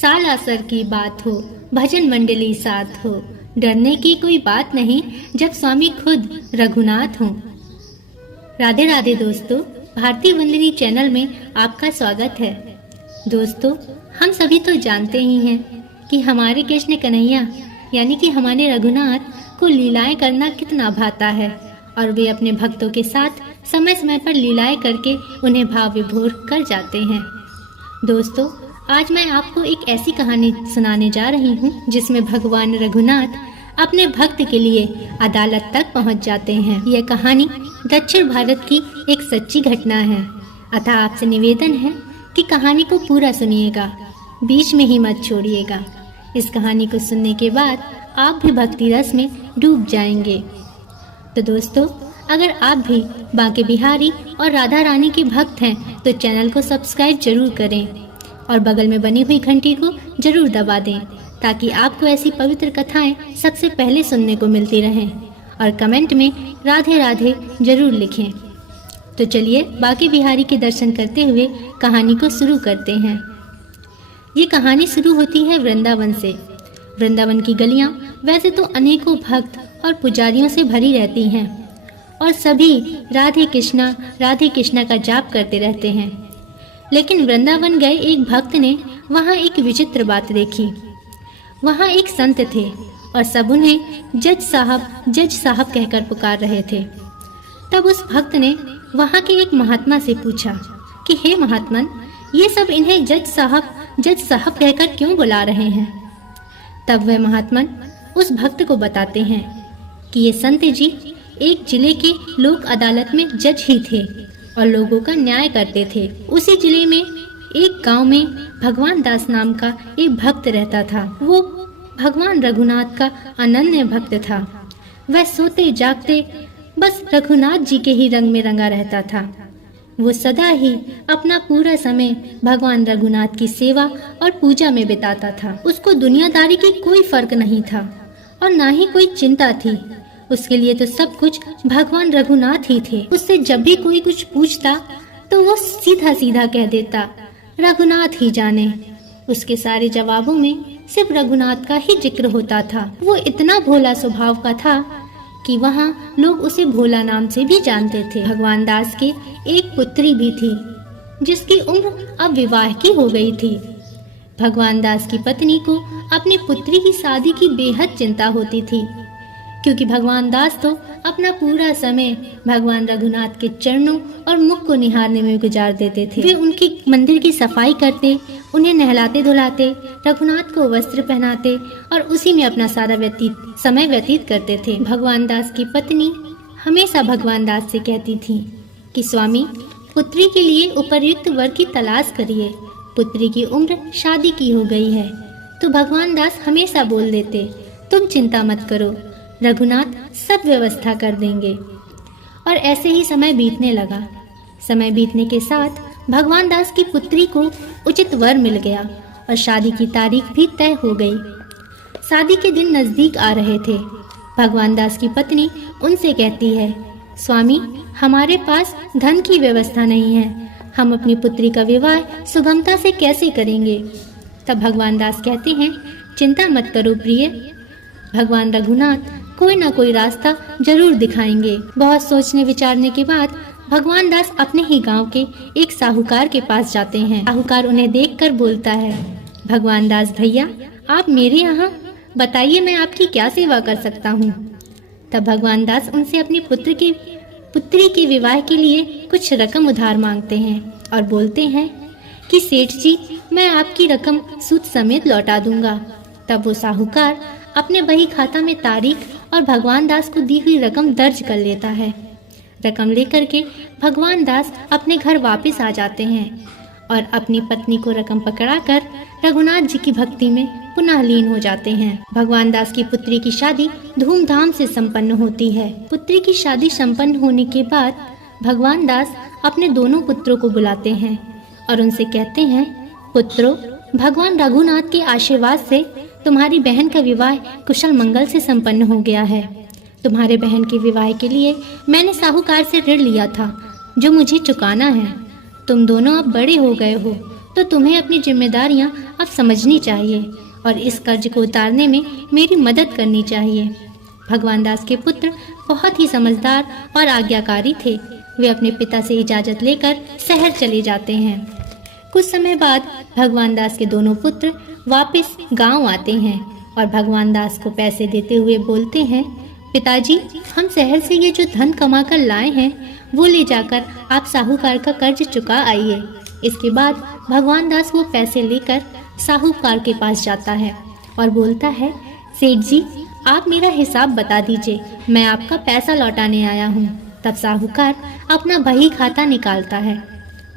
साल असर की बात हो, भजन मंडली साथ हो, डरने की कोई बात नहीं जब स्वामी खुद रघुनाथ हो। राधे राधे दोस्तों, भारतीय वंदनी चैनल में आपका स्वागत है। दोस्तों, हम सभी तो जानते ही हैं कि हमारे कृष्ण कन्हैया यानी कि हमारे रघुनाथ को लीलाएं करना कितना भाता है और वे अपने भक्तों के साथ समय समय पर लीलाएं करके उन्हें भाव विभोर कर जाते हैं। दोस्तों, आज मैं आपको एक ऐसी कहानी सुनाने जा रही हूँ जिसमें भगवान रघुनाथ अपने भक्त के लिए अदालत तक पहुँच जाते हैं। यह कहानी दक्षिण भारत की एक सच्ची घटना है, अतः आपसे निवेदन है कि कहानी को पूरा सुनिएगा, बीच में ही मत छोड़िएगा। इस कहानी को सुनने के बाद आप भी भक्ति रस में डूब जाएंगे। तो दोस्तों, अगर आप भी बांके बिहारी और राधा रानी के भक्त हैं तो चैनल को सब्सक्राइब जरूर करें और बगल में बनी हुई घंटी को जरूर दबा दें ताकि आपको ऐसी पवित्र कथाएं सबसे पहले सुनने को मिलती रहें और कमेंट में राधे राधे जरूर लिखें। तो चलिए बांके बिहारी के दर्शन करते हुए कहानी को शुरू करते हैं। ये कहानी शुरू होती है वृंदावन से। वृंदावन की गलियां वैसे तो अनेकों भक्त और पुजारियों से भरी रहती हैं और सभी राधे कृष्णा का जाप करते रहते हैं। लेकिन वृंदावन गए एक भक्त ने वहाँ एक विचित्र बात देखी। वहाँ एक संत थे और सब उन्हें जज साहब कहकर पुकार रहे थे। तब उस भक्त ने वहाँ के एक महात्मा से पूछा कि हे महात्मन, ये सब इन्हें जज साहब कहकर क्यों बुला रहे हैं? तब वह महात्मन उस भक्त को बताते हैं कि ये संत जी एक जिले के लोक अदालत में जज ही थे और लोगों का न्याय करते थे। उसी जिले में एक गांव में भगवान दास नाम का एक भक्त रहता था। वो भगवान रघुनाथ का अनन्य भक्त था। वह सोते जागते बस रघुनाथ जी के ही रंग में रंगा रहता था। वो सदा ही अपना पूरा समय भगवान रघुनाथ की सेवा और पूजा में बिताता था। उसको दुनियादारी की कोई फर्क नहीं था और ना ही कोई चिंता थी। उसके लिए तो सब कुछ भगवान रघुनाथ ही थे। उससे जब भी कोई कुछ पूछता तो वो सीधा सीधा कह देता, रघुनाथ ही जाने। उसके सारे जवाबों में सिर्फ रघुनाथ का ही जिक्र होता था। वो इतना भोला स्वभाव का था कि वहाँ लोग उसे भोला नाम से भी जानते थे। भगवान दास की एक पुत्री भी थी जिसकी उम्र अब विवाह की हो गई थी। भगवान दास की पत्नी को अपनी पुत्री की शादी की बेहद चिंता होती थी क्योंकि भगवान दास तो अपना पूरा समय भगवान रघुनाथ के चरणों और मुख को निहारने में गुजार देते थे। वे उनकी मंदिर की सफाई करते, उन्हें नहलाते धुलाते, रघुनाथ को वस्त्र पहनाते और उसी में अपना सारा समय व्यतीत करते थे। भगवान दास की पत्नी हमेशा भगवान दास से कहती थी कि स्वामी, पुत्री के लिए उपयुक्त वर की तलाश करिए। पुत्री की उम्र शादी की हो गई है। तो भगवान दास हमेशा बोल देते, तुम चिंता मत करो, रघुनाथ सब व्यवस्था कर देंगे। और ऐसे ही समय बीतने लगा। समय बीतने के साथ भगवान दास की पुत्री को उचित वर मिल गया और शादी की तारीख भी तय हो गई। शादी के दिन नजदीक आ रहे थे। भगवान दास की पत्नी उनसे कहती है, स्वामी, हमारे पास धन की व्यवस्था नहीं है, हम अपनी पुत्री का विवाह सुगमता से कैसे करेंगे? तब भगवान दास कहते हैं, चिंता मत करो प्रिय, भगवान रघुनाथ कोई ना कोई रास्ता जरूर दिखाएंगे। बहुत सोचने विचारने के बाद भगवान दास अपने ही गांव के एक साहूकार के पास जाते हैं। साहूकार उन्हें देखकर बोलता है, भगवान दास भैया, आप मेरे यहाँ, बताइए मैं आपकी क्या सेवा कर सकता हूँ? तब भगवान दास उनसे अपनी पुत्री के विवाह के लिए कुछ रकम उधार मांगते हैं और बोलते हैं कि सेठ जी, मैं आपकी रकम सूद समेत लौटा दूंगा। तब वो साहूकार अपने बही खाता में तारीख और भगवान दास को दी हुई रकम दर्ज कर लेता है। रकम लेकर के भगवान दास अपने घर वापस आ जाते हैं और अपनी पत्नी को रकम पकड़ाकर रघुनाथ जी की भक्ति में पुनः लीन हो जाते हैं। भगवान दास की पुत्री की शादी धूमधाम से संपन्न होती है। पुत्री की शादी संपन्न होने के बाद भगवान दास अपने दोनों पुत्रों को बुलाते हैं और उनसे कहते हैं, पुत्रों, भगवान रघुनाथ के आशीर्वाद से तुम्हारी बहन का विवाह कुशल मंगल से संपन्न हो गया है। तुम्हारे बहन के विवाह के लिए मैंने साहूकार से ऋण लिया था जो मुझे चुकाना है। तुम दोनों अब बड़े हो गए हो तो तुम्हें अपनी जिम्मेदारियां अब समझनी चाहिए और इस कर्ज को उतारने में मेरी मदद करनी चाहिए। भगवान दास के पुत्र बहुत ही समझदार और आज्ञाकारी थे। वे अपने पिता से इजाज़त लेकर शहर चले जाते हैं। कुछ समय बाद भगवान दास के दोनों पुत्र वापस गांव आते हैं और भगवान दास को पैसे देते हुए बोलते हैं, पिताजी, हम शहर से ये जो धन कमा कर लाए हैं वो ले जाकर आप साहूकार का कर्ज चुका आइए। इसके बाद भगवान दास वो पैसे लेकर साहूकार के पास जाता है और बोलता है, सेठ जी, आप मेरा हिसाब बता दीजिए, मैं आपका पैसा लौटाने आया हूँ। तब साहूकार अपना बही खाता निकालता है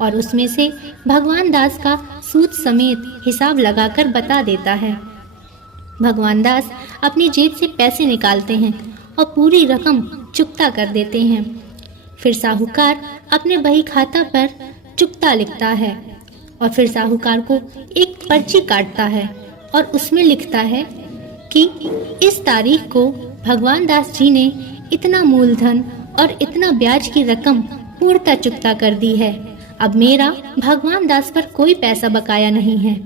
और उसमें से भगवान दास का सूद समेत हिसाब लगाकर बता देता है। भगवान दास अपनी जेब से पैसे निकालते हैं और पूरी रकम चुकता कर देते हैं। फिर साहूकार अपने बही खाता पर चुकता लिखता है और फिर साहूकार को एक पर्ची काटता है और उसमें लिखता है कि इस तारीख को भगवान दास जी ने इतना मूलधन और इतना ब्याज की रकम पूर्णतः चुकता कर दी है। अब मेरा भगवान दास पर कोई पैसा बकाया नहीं है।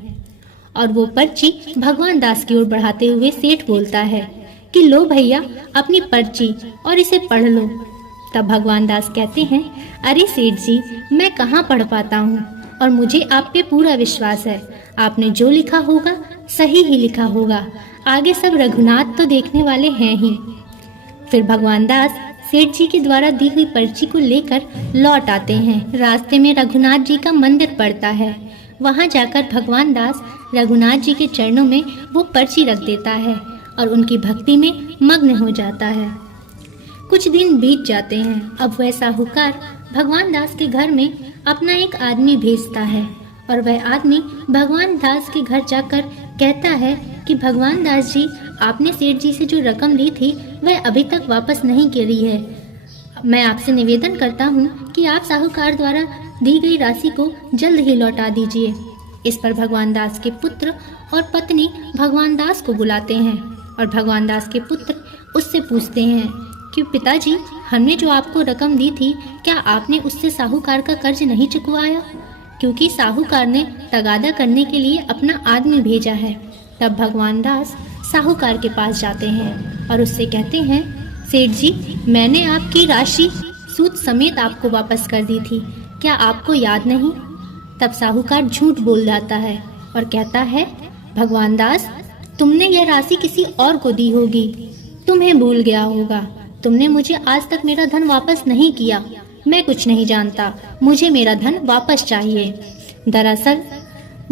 और वो पर्ची भगवान दास की ओर बढ़ाते हुए सेठ बोलता है कि लो भैया, अपनी पर्ची और इसे पढ़ लो। तब भगवान दास कहते हैं, अरे सेठ जी, मैं कहाँ पढ़ पाता हूँ और मुझे आप पे पूरा विश्वास है। आपने जो लिखा होगा सही ही लिखा होगा। आगे सब रघुनाथ तो देखने वाले हैं ही। फिर भगवान दास सेठ जी के द्वारा दी हुई पर्ची को लेकर लौट आते हैं। रास्ते में रघुनाथ जी का मंदिर पड़ता है। वहाँ जाकर भगवान दास रघुनाथ जी के चरणों में वो पर्ची रख देता है और उनकी भक्ति में मग्न हो जाता है। कुछ दिन बीत जाते हैं। अब वह साहूकार भगवान दास के घर में अपना एक आदमी भेजता है और वह आदमी भगवान दास के घर जाकर कहता है कि भगवान दास जी, आपने सेठ जी से जो रकम ली थी वह अभी तक वापस नहीं करी है। मैं आपसे निवेदन करता हूँ कि आप साहूकार द्वारा दी गई राशि को जल्द ही लौटा दीजिए। इस पर भगवान दास के पुत्र और पत्नी भगवान दास को बुलाते हैं और भगवान दास के पुत्र उससे पूछते हैं कि पिताजी, हमने जो आपको रकम दी थी, क्या आपने उससे साहूकार का कर्ज नहीं चुकवाया? क्योंकि साहूकार ने तगादा करने के लिए अपना आदमी भेजा है। तब भगवान दास साहूकार के पास जाते हैं और उससे कहते हैं, सेठ जी, मैंने आपकी राशि सूद समेत आपको वापस कर दी थी, क्या आपको याद नहीं? तब साहूकार झूठ बोल जाता है और कहता है, भगवान दास, तुमने यह राशि किसी और को दी होगी, तुम्हें भूल गया होगा। तुमने मुझे आज तक मेरा धन वापस नहीं किया। मैं कुछ नहीं जानता, मुझे मेरा धन वापस चाहिए। दरअसल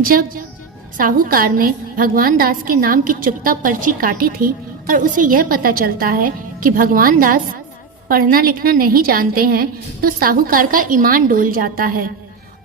जब साहूकार ने भगवान दास के नाम की चुकता पर्ची काटी थी और उसे यह पता चलता है कि भगवान दास पढ़ना लिखना नहीं जानते हैं, तो साहूकार का ईमान डोल जाता है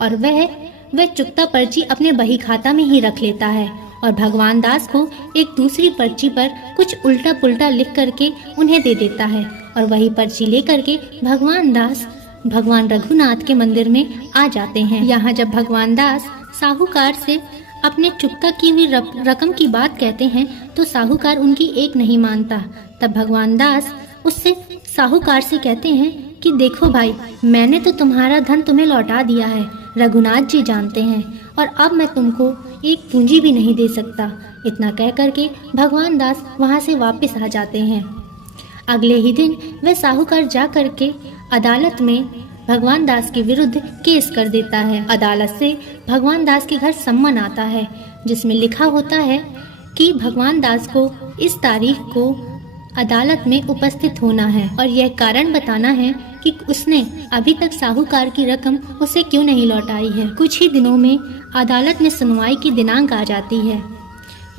और वह चुकता पर्ची अपने बही खाता में ही रख लेता है और भगवान दास को एक दूसरी पर्ची पर कुछ उल्टा पुल्टा लिख करके उन्हें दे देता है और वही पर्ची लेकर के भगवान दास भगवान रघुनाथ के मंदिर में आ जाते हैं। यहाँ जब भगवान दास साहूकार से अपने चुकता की हुई रकम की बात कहते हैं तो साहूकार उनकी एक नहीं मानता। तब भगवान दास उससे साहूकार से कहते हैं कि देखो भाई, मैंने तो तुम्हारा धन तुम्हें लौटा दिया है, रघुनाथ जी जानते हैं, और अब मैं तुमको एक पूंजी भी नहीं दे सकता। इतना कह करके भगवान दास वहाँ से वापस आ जाते हैं। अगले ही दिन वह साहूकार जा करके अदालत में भगवान दास के विरुद्ध केस कर देता है। अदालत से भगवान दास के घर सम्मन आता है जिसमें लिखा होता है कि भगवान दास को इस तारीख को अदालत में उपस्थित होना है और यह कारण बताना है कि उसने अभी तक साहूकार की रकम उसे क्यों नहीं लौटाई है। कुछ ही दिनों में अदालत में सुनवाई की दिनांक आ जाती है।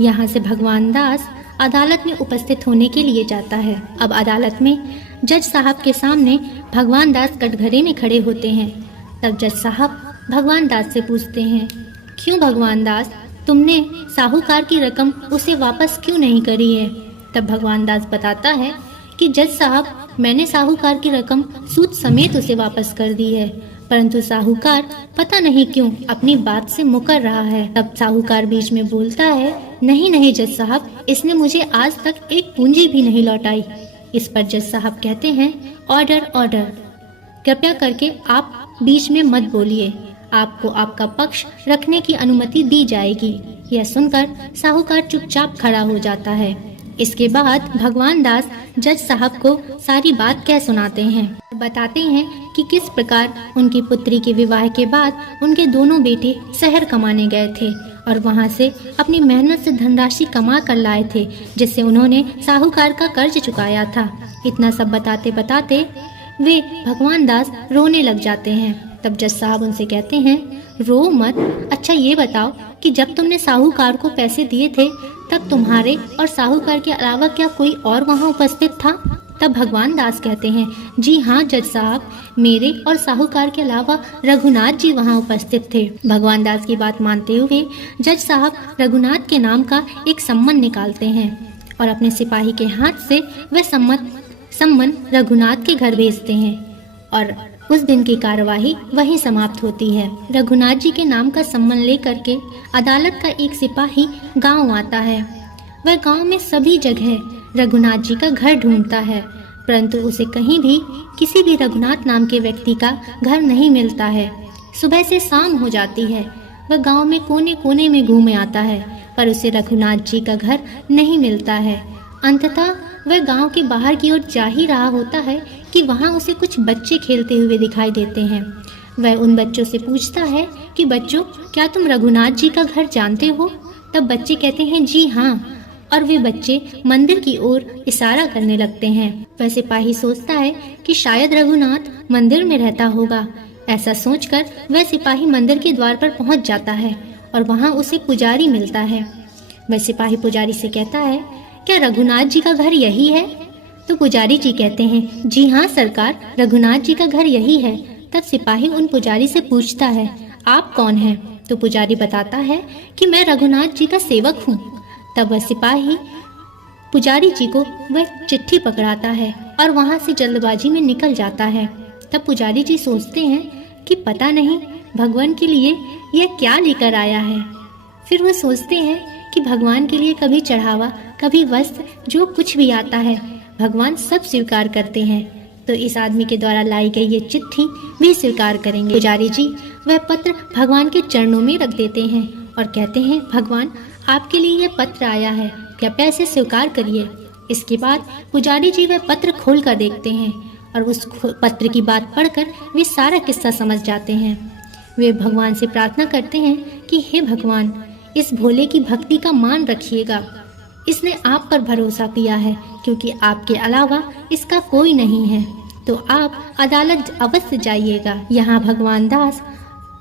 यहाँ से भगवान दास अदालत में उपस्थित होने के लिए जाता है। अब अदालत में जज साहब के सामने भगवान दास कटघरे में खड़े होते हैं। तब जज साहब भगवान दास से पूछते हैं, क्यों भगवान दास, तुमने साहूकार की रकम उसे वापस क्यों नहीं करी है? तब भगवान दास बताता है कि जज साहब, मैंने साहूकार की रकम सूद समेत उसे वापस कर दी है, परंतु साहूकार पता नहीं क्यों अपनी बात से मुकर रहा है। तब साहूकार बीच में बोलता है, नहीं नहीं जज साहब, इसने मुझे आज तक एक पूंजी भी नहीं लौटाई। इस पर जज साहब कहते हैं, ऑर्डर ऑर्डर, कृपया करके आप बीच में मत बोलिए, आपको आपका पक्ष रखने की अनुमति दी जाएगी। यह सुनकर साहूकार चुपचाप खड़ा हो जाता है। इसके बाद भगवान दास जज साहब को सारी बात कह सुनाते हैं, बताते हैं कि किस प्रकार उनकी पुत्री के विवाह के बाद उनके दोनों बेटे शहर कमाने गए थे और वहां से अपनी मेहनत से धनराशि कमा कर लाए थे, जिससे उन्होंने साहूकार का कर्ज चुकाया था। इतना सब बताते बताते वे भगवान दास रोने लग जाते हैं। तब जज साहब उनसे कहते हैं, रो मत, अच्छा ये बताओ कि जब तुमने साहूकार को पैसे दिए थे तब तुम्हारे और साहूकार के अलावा क्या कोई और वहाँ उपस्थित था? तब भगवान दास कहते हैं, जी हाँ जज साहब, मेरे और साहूकार के अलावा रघुनाथ जी वहाँ उपस्थित थे। भगवान दास की बात मानते हुए जज साहब रघुनाथ के नाम का एक सम्मन निकालते हैं और अपने सिपाही के हाथ से वह सम्मन रघुनाथ के घर भेजते हैं और उस दिन की कार्यवाही वहीं समाप्त होती है। रघुनाथ जी के नाम का सम्मन लेकर के अदालत का एक सिपाही गांव आता है। वह गांव में सभी जगह रघुनाथ जी का घर ढूंढता है, परंतु उसे कहीं भी किसी भी रघुनाथ नाम के व्यक्ति का घर नहीं मिलता है। सुबह से शाम हो जाती है, वह गांव में कोने कोने में घूमे आता है, पर उसे रघुनाथ जी का घर नहीं मिलता है। अंततः वह गांव के बाहर की ओर जा ही रहा होता है कि वहां उसे कुछ बच्चे खेलते हुए दिखाई देते हैं। वह उन बच्चों से पूछता है कि बच्चों, क्या तुम रघुनाथ जी का घर जानते हो? तब बच्चे कहते हैं, जी हाँ, और वे बच्चे मंदिर की ओर इशारा करने लगते हैं। वह सिपाही सोचता है कि शायद रघुनाथ मंदिर में रहता होगा। ऐसा सोचकर वह सिपाही मंदिर के द्वार पर पहुंच जाता है और वहां उसे पुजारी मिलता है। वह सिपाही पुजारी से कहता है, क्या रघुनाथ जी का घर यही है? तो पुजारी जी कहते हैं, जी हाँ सरकार, रघुनाथ जी का घर यही है। तब सिपाही उन पुजारी से पूछता है, आप कौन हैं? तो पुजारी बताता है कि मैं रघुनाथ जी का सेवक हूँ। तब वह सिपाही पुजारी जी को वह चिट्ठी पकड़ाता है और वहाँ से जल्दबाजी में निकल जाता है। तब पुजारी जी सोचते हैं कि पता नहीं भगवान के लिए यह क्या लेकर आया है। फिर वह सोचते हैं कि भगवान के लिए कभी चढ़ावा, कभी वस्त्र, जो कुछ भी आता है भगवान सब स्वीकार करते हैं, तो इस आदमी के द्वारा लाई गई ये चिट्ठी भी स्वीकार करेंगे। पुजारी जी वह पत्र भगवान के चरणों में रख देते हैं और कहते हैं, भगवान आपके लिए यह पत्र आया है, कृपया इसे स्वीकार करिए। इसके बाद पुजारी जी वह पत्र खोल कर देखते हैं और उस पत्र की बात पढ़कर वे सारा किस्सा समझ जाते हैं। वे भगवान से प्रार्थना करते हैं कि हे भगवान, इस भोले की भक्ति का मान रखिएगा। इसने आप पर भरोसा किया है, क्योंकि आपके अलावा इसका कोई नहीं है, तो आप अदालत अवश्य जाइएगा। यहाँ भगवान दास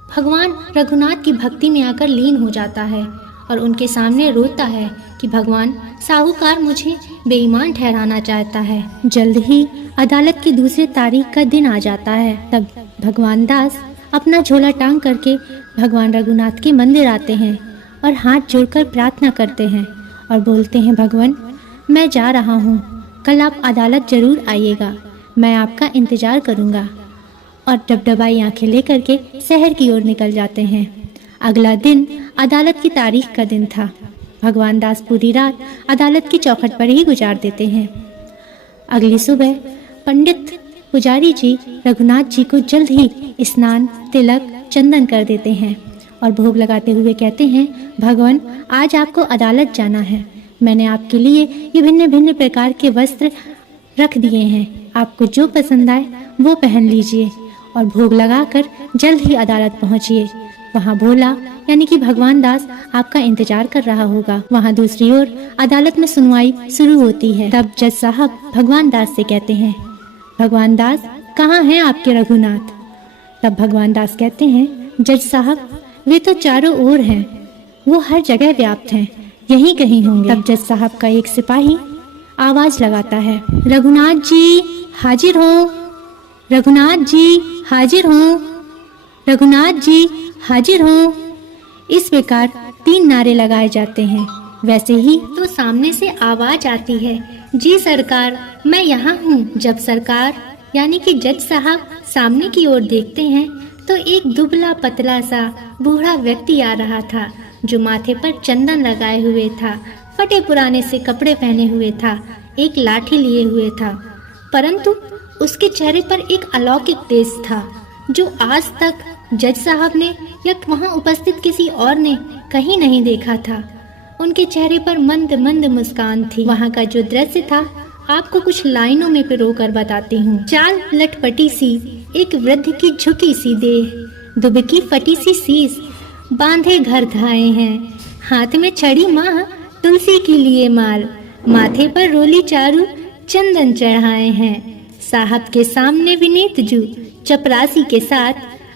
भगवान रघुनाथ की भक्ति में आकर लीन हो जाता है और उनके सामने रोता है कि भगवान, साहूकार मुझे बेईमान ठहराना चाहता है। जल्द ही अदालत की दूसरी तारीख का दिन आ जाता है। तब भगवान दास अपना झोला टांग करके भगवान रघुनाथ के मंदिर आते हैं और हाथ जोड़कर प्रार्थना करते हैं और बोलते हैं, भगवान मैं जा रहा हूँ, कल आप अदालत जरूर आइएगा, मैं आपका इंतजार करूँगा। और डबडबाई आंखें लेकर के शहर की ओर निकल जाते हैं। अगला दिन अदालत की तारीख का दिन था। भगवान दास पूरी रात अदालत की चौखट पर ही गुजार देते हैं। अगली सुबह पंडित पुजारी जी रघुनाथ जी को जल्द ही स्नान, तिलक, चंदन कर देते हैं और भोग लगाते हुए कहते हैं, भगवान आज आपको अदालत जाना है, मैंने आपके लिए ये भिन्न भिन्न प्रकार के वस्त्र रख दिए हैं, आपको जो पसंद आए वो पहन लीजिए और भोग लगाकर जल्द ही अदालत पहुंचिए। वहाँ भोला यानी कि भगवान दास आपका इंतजार कर रहा होगा। वहाँ दूसरी ओर अदालत में सुनवाई शुरू होती है। तब जज साहब भगवान दास से कहते हैं, भगवान दास कहाँ हैं आपके रघुनाथ? तब भगवान दास कहते हैं, जज साहब वे तो चारों ओर हैं, वो हर जगह व्याप्त हैं, यहीं कहीं होंगे। तब जज साहब का एक सिपाही आवाज लगाता है, रघुनाथ जी हाजिर हो, रघुनाथ जी हाजिर हो, रघुनाथ जी हाजिर हो। इस प्रकार 3 नारे लगाए जाते हैं। वैसे ही तो सामने से आवाज आती है, जी सरकार मैं यहाँ हूँ। जब सरकार यानी कि जज साहब सामने की ओर देखते हैं तो एक दुबला पतला सा बूढ़ा व्यक्ति आ रहा था, जो माथे पर चंदन लगाए हुए था, फटे पुराने से कपड़े पहने हुए था, एक लाठी लिए हुए था, परंतु उसके चेहरे पर एक अलौकिक तेज था जो आज तक जज साहब ने या वहां उपस्थित किसी और ने कहीं नहीं देखा था। उनके चेहरे पर मंद मंद मुस्कान थी। वहाँ का जो दृश्य था आपको कुछ लाइनों में पिरो कर बताती हूँ। चाल लटपटी सी, एक वृद्ध की झुकी सी देह, दुबकी फटी सी सीस, बांधे घर धाए हैं, हाथ में छड़ी माँ तुलसी के लिए माल, माथे पर रोली चारू चंदन चढ़ाए हैं। साहब के सामने विनीत जू चपरासी के साथ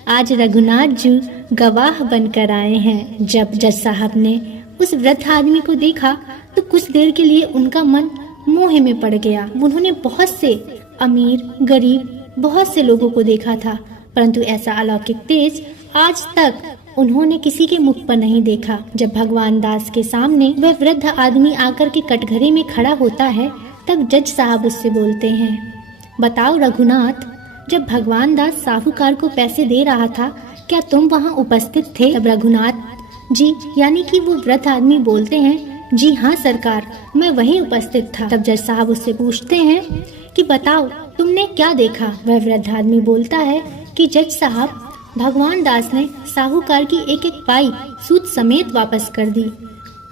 आज रघुनाथ जू गवाह बनकर आए हैं। जब जज साहब ने उस वृद्ध आदमी को देखा तो कुछ देर के लिए उनका मन मोह में पड़ गया। उन्होंने बहुत से अमीर गरीब बहुत से लोगों को देखा था, परंतु ऐसा अलौकिक तेज आज तक उन्होंने किसी के मुख पर नहीं देखा। जब भगवान दास के सामने वह वृद्ध आदमी आकर के कटघरे में खड़ा होता है तब जज साहब उससे बोलते हैं, बताओ रघुनाथ, जब भगवान दास साहूकार को पैसे दे रहा था क्या तुम वहाँ उपस्थित थे? तब रघुनाथ जी यानी कि वो वृद्ध आदमी बोलते हैं, जी हाँ सरकार, मैं वहीं उपस्थित था। तब जज साहब उससे पूछते हैं कि बताओ तुमने क्या देखा? वह वृद्ध आदमी बोलता है कि जज साहब, भगवान दास ने साहूकार की एक एक पाई सूद समेत वापस कर दी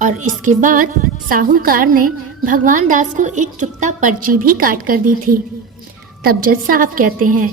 और इसके बाद साहूकार ने भगवान दास को एक चुकता पर्ची भी काट कर दी थी। तब जज साहब कहते हैं,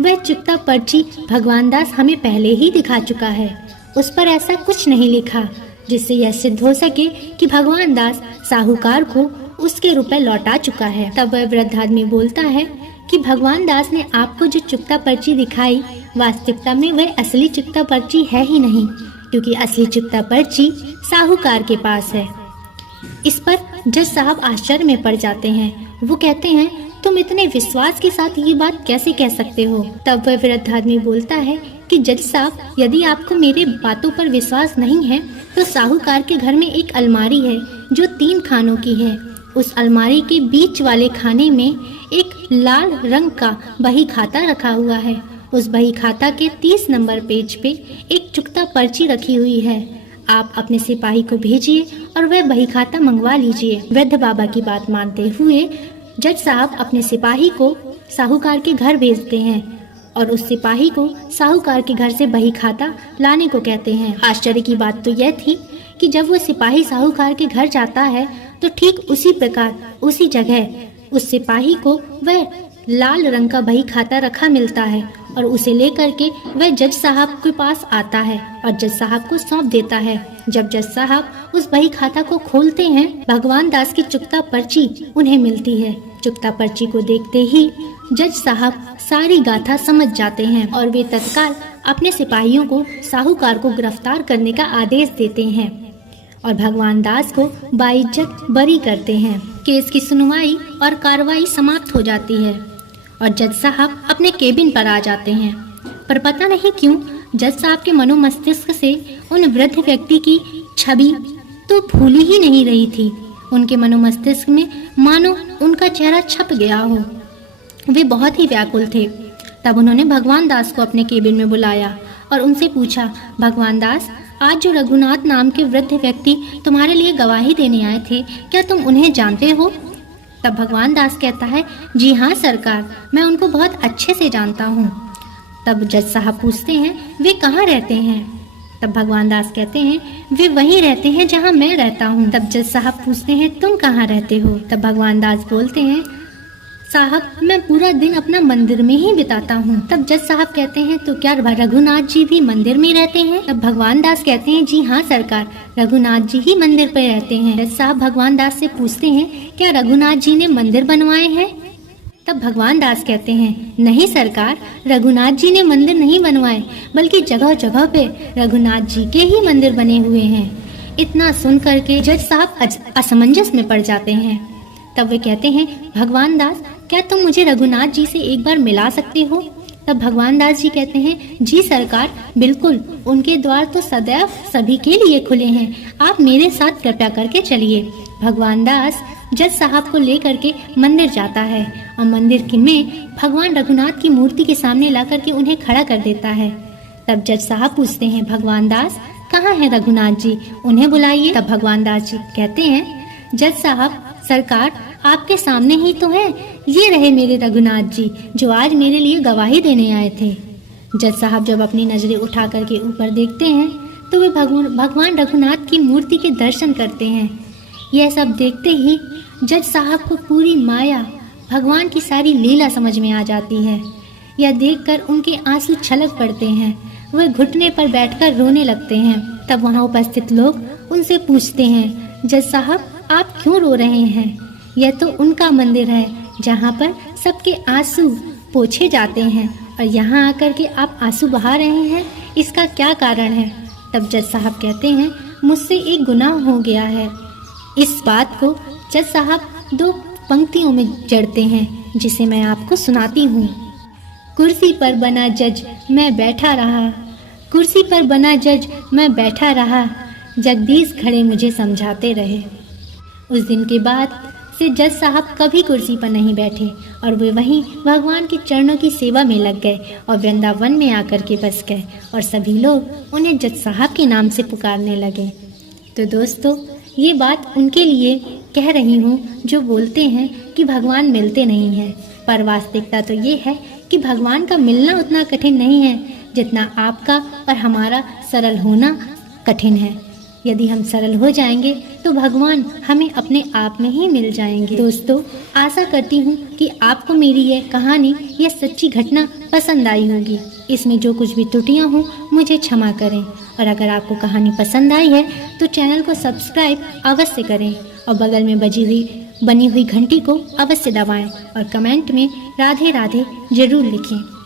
वह चुकता पर्ची भगवान दास हमें पहले ही दिखा चुका है, उस पर ऐसा कुछ नहीं लिखा जिससे यह सिद्ध हो सके कि भगवान दास साहूकार को उसके रुपए लौटा चुका है। तब वह वृद्ध आदमी बोलता है कि भगवान दास ने आपको जो चुकता पर्ची दिखाई वास्तविकता में वह असली चुकता पर्ची है ही नहीं, क्योंकि असली चुकता पर्ची साहूकार के पास है। इस पर जज साहब आश्चर्य में पड़ जाते हैं। वो कहते हैं, तुम इतने विश्वास के साथ ये बात कैसे कह सकते हो? तब वह वृद्ध आदमी बोलता है कि जज साहब, यदि आपको मेरे बातों पर विश्वास नहीं है तो साहूकार के घर में एक अलमारी है जो 3 खानों की है। उस अलमारी के बीच वाले खाने में एक लाल रंग का बही खाता रखा हुआ है। उस बही खाता के 30 नंबर पेज पे एक चुकता पर्ची रखी हुई है। आप अपने सिपाही को भेजिए और वह बही खाता मंगवा लीजिए। वृद्ध बाबा की बात मानते हुए जज साहब अपने सिपाही को साहूकार के घर भेजते हैं और उस सिपाही को साहूकार के घर से बही खाता लाने को कहते हैं। आश्चर्य की बात तो यह थी कि जब वो सिपाही साहूकार के घर जाता है तो ठीक उसी प्रकार उसी जगह उस सिपाही को वह लाल रंग का बही खाता रखा मिलता है और उसे लेकर के वह जज साहब के पास आता है और जज साहब को सौंप देता है। जब जज साहब उस बही खाता को खोलते हैं, भगवान दास की चुकता पर्ची उन्हें मिलती है। चुकता पर्ची को देखते ही जज साहब सारी गाथा समझ जाते हैं और वे तत्काल अपने सिपाहियों को साहूकार को गिरफ्तार करने का आदेश देते हैं और भगवान दास को बाइज्जत बरी करते हैं। केस की सुनवाई और कार्रवाई समाप्त हो जाती है और जज साहब अपने केबिन पर आ जाते हैं, पर पता नहीं क्यों जज साहब के मनोमस्तिष्क से उन वृद्ध व्यक्ति की छवि तो भूली ही नहीं रही थी। उनके मनोमस्तिष्क में मानो उनका चेहरा छप गया हो। वे बहुत ही व्याकुल थे। तब उन्होंने भगवान दास को अपने केबिन में बुलाया और उनसे पूछा, भगवान दास, आज जो रघुनाथ नाम के वृद्ध व्यक्ति तुम्हारे लिए गवाही देने आए थे, क्या तुम उन्हें जानते हो? तब भगवान दास कहता है, जी हाँ सरकार, मैं उनको बहुत अच्छे से जानता हूँ। तब जज साहब पूछते हैं, वे कहाँ रहते हैं? तब भगवान दास कहते हैं, वे वहीं रहते हैं जहाँ मैं रहता हूँ। तब जज साहब पूछते हैं, तुम कहाँ रहते हो? तब भगवान दास बोलते हैं, साहब, मैं पूरा दिन अपना मंदिर में ही बिताता हूँ। तब जज साहब कहते हैं, तो क्या रघुनाथ जी भी मंदिर में रहते हैं? तब भगवान दास कहते हैं, जी हाँ सरकार, रघुनाथ जी ही मंदिर पर रहते हैं। जज साहब भगवान दास से पूछते हैं, क्या रघुनाथ जी ने मंदिर बनवाए हैं? तब भगवान दास कहते हैं, नहीं सरकार, रघुनाथ जी ने मंदिर नहीं बनवाए, बल्कि जगह जगह पे रघुनाथ जी के ही मंदिर बने हुए हैं। इतना सुन करके जज साहब असमंजस में पड़ जाते हैं। तब वे कहते हैं, भगवान दास, क्या तुम मुझे रघुनाथ जी से एक बार मिला सकते हो? तब भगवान दास जी कहते हैं, जी सरकार, बिल्कुल, उनके द्वार तो सदैव सभी के लिए खुले हैं, आप मेरे साथ कृपया करके चलिए। भगवान दास जज साहब को लेकर के मंदिर जाता है और मंदिर में भगवान रघुनाथ की मूर्ति के सामने ला करके उन्हें खड़ा कर देता है। तब जज साहब पूछते हैं, भगवान दास, कहाँ है रघुनाथ जी, उन्हें बुलाइए। तब भगवान दास जी कहते हैं, जज साहब, सरकार, आपके सामने ही तो हैं, ये रहे मेरे रघुनाथ जी जो आज मेरे लिए गवाही देने आए थे। जज साहब जब अपनी नजरें उठा करके ऊपर देखते हैं तो वे भगवान रघुनाथ की मूर्ति के दर्शन करते हैं। यह सब देखते ही जज साहब को पूरी माया, भगवान की सारी लीला समझ में आ जाती है। यह देखकर उनके आंसू छलक पड़ते हैं। वे घुटने पर बैठकर रोने लगते हैं। तब वहाँ उपस्थित लोग उनसे पूछते हैं, जज साहब आप क्यों रो रहे हैं? यह तो उनका मंदिर है जहाँ पर सबके आंसू पोंछे जाते हैं, और यहाँ आकर के आप आंसू बहा रहे हैं, इसका क्या कारण है? तब जज साहब कहते हैं, मुझसे एक गुनाह हो गया है। इस बात को जज साहब 2 पंक्तियों में जड़ते हैं, जिसे मैं आपको सुनाती हूँ। कुर्सी पर बना जज मैं बैठा रहा, कुर्सी पर बना जज मैं बैठा रहा, जगदीश खड़े मुझे समझाते रहे। उस दिन के बाद से जज साहब कभी कुर्सी पर नहीं बैठे और वे वहीं भगवान के चरणों की सेवा में लग गए और वृंदावन में आकर के बस गए, और सभी लोग उन्हें जज साहब के नाम से पुकारने लगे। तो दोस्तों, ये बात उनके लिए कह रही हूँ जो बोलते हैं कि भगवान मिलते नहीं हैं, पर वास्तविकता तो ये है कि भगवान का मिलना उतना कठिन नहीं है जितना आपका और हमारा सरल होना कठिन है। यदि हम सरल हो जाएंगे तो भगवान हमें अपने आप में ही मिल जाएंगे। दोस्तों, आशा करती हूँ कि आपको मेरी यह कहानी, यह सच्ची घटना पसंद आई होगी। इसमें जो कुछ भी त्रुटियाँ हों मुझे क्षमा करें, और अगर आपको कहानी पसंद आई है तो चैनल को सब्सक्राइब अवश्य करें और बगल में बनी हुई घंटी को अवश्य दबाएं और कमेंट में राधे राधे जरूर लिखें।